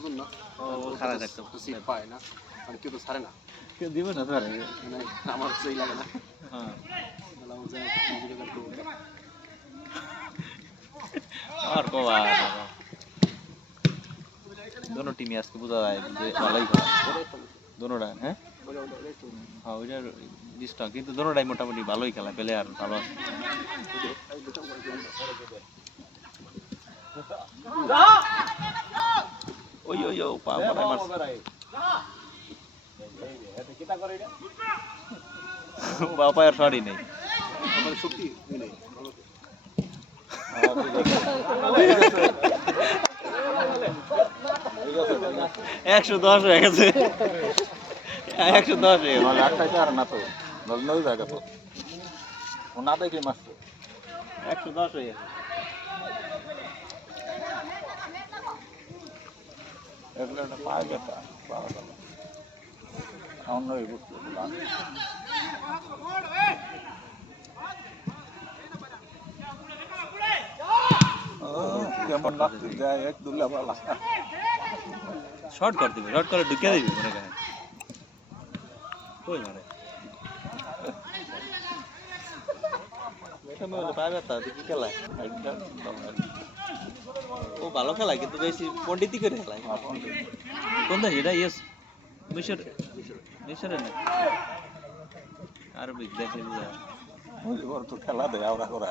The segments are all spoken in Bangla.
বুঝুন না ও খারাপ থাকতো সিট পায় না আর কেউ তো ছাড়ে না কেউ দিবে না স্যার মানে আমার সেই লাগে না হ্যাঁ বললাম যে নিজেকে করতে আর বাবা दोनों टीम आज के बुझा है যে ভালোই খেলা দোনোটা হ্যাঁ হ্যাঁ ওইটার ডিস্টার্ব কিন্তু দোনোটাই মোটামুটি ভালোই খেলা পেলে আর ভালো আছে ওই ওই ও পা পড়ায় মারছে বাবা আর সরি নেই আমার শক্তি নেই 110 হয়ে গেছে 110 হয়ে গেছে আটটাইতে আর না তো নয় জায়গা তো ও না দেখে মারছে 110 হয়ে গেছে এগুলো একটা পায়ে ব্যথা পাওয়া গেল অন্য বুঝতে কেমন লাগতে যায় এক দুল্লা বালা শর্ট कर দিবে শর্ট করে ঢুকিয়ে দিবে মনে করে কই মারে এটা মনে পাবে তা দেখি খেলা ও ভালো খেলা কিন্তু বেশি পণ্ডিতি করে খেলায় কোন দেশ এটা ইয়েস মিশর মিশরে না আর বিগ দেখলে বুঝা ওর তো খেলা দেয় আমরা করা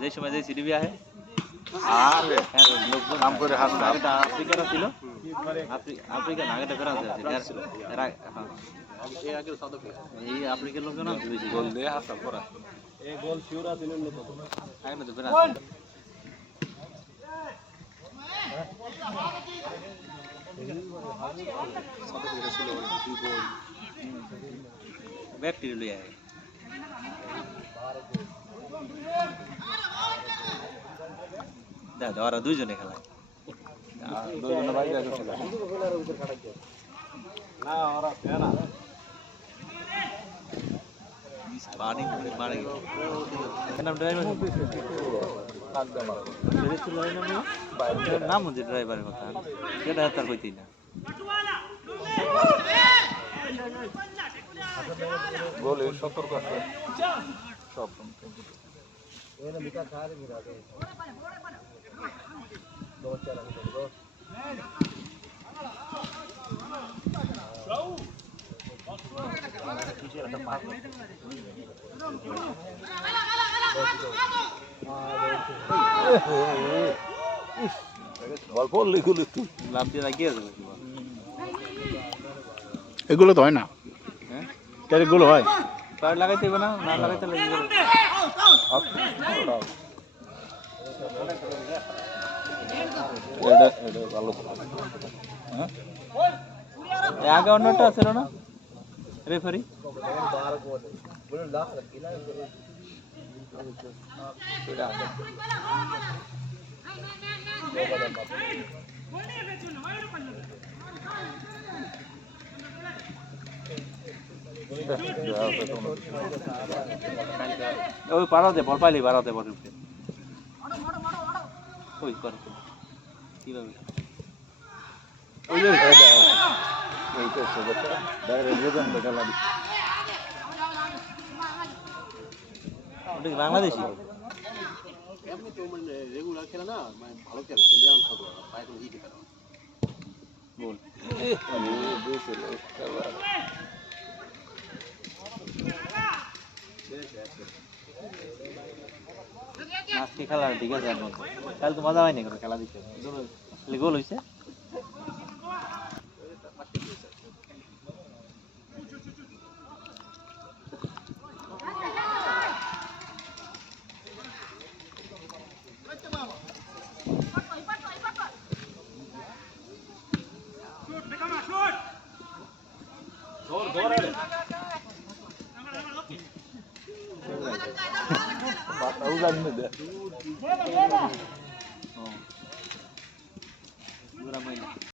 যে সময় যে সিডিবি আহে আর লোকজন নাম করে হাত আগেটা আফ্রিকারা ছিল আফ্রিকা আগেটা ফ্রান্স আছে এরা হ্যাঁ এই আগে সাউথ আফ্রিকা এই আফ্রিকার লোকজন না বেশি গোল দিয়ে হাত করা এই গোল শিওর আছে না তো আগে না তো ফ্রান্স সাউথ আফ্রিকা ছিল দুই গোল ব্যাকটেরিয়া লইয়া দাদা ওরা দুইজনে খেলায় দুজনে বাইরে আছে খেলা না ওরা ফেনা পানি মারে নাম ড্রাইভার নাম হচ্ছে ড্রাইভারের কথা সেটা তার কইতেই না গোলে সতর্ক আছে সব গল্প লিখুল লাভ দিয়ে লাগিয়ে আছে এগুলো তো হয় না হ্যাঁ এগুলো হয় পার লাগাইতে হবে না না লাগাইতে লাগবে এটা ভালো হ্যাঁ আগে অন্যটা ছিল না রেফারি ওই পাড়াতে বল পাইলি পাড়াতে বল ওই করে কিভাবে ওই যে এই তো সেটা ডাইরেক্ট রিজন খেলা দিচ্ছে ওটা কি বাংলাদেশি এমনি তো মানে রেগুলার খেলা না মানে ভালো খেলে কিন্তু এখন খাবো পায়ে কোনো হিট খেলা বল আজকে খেলা ঠিক আছে এখন কাল তো মজা হয়নি কোনো খেলা দিচ্ছে গোল হয়েছে tahu kan dia. Oh. Murah main.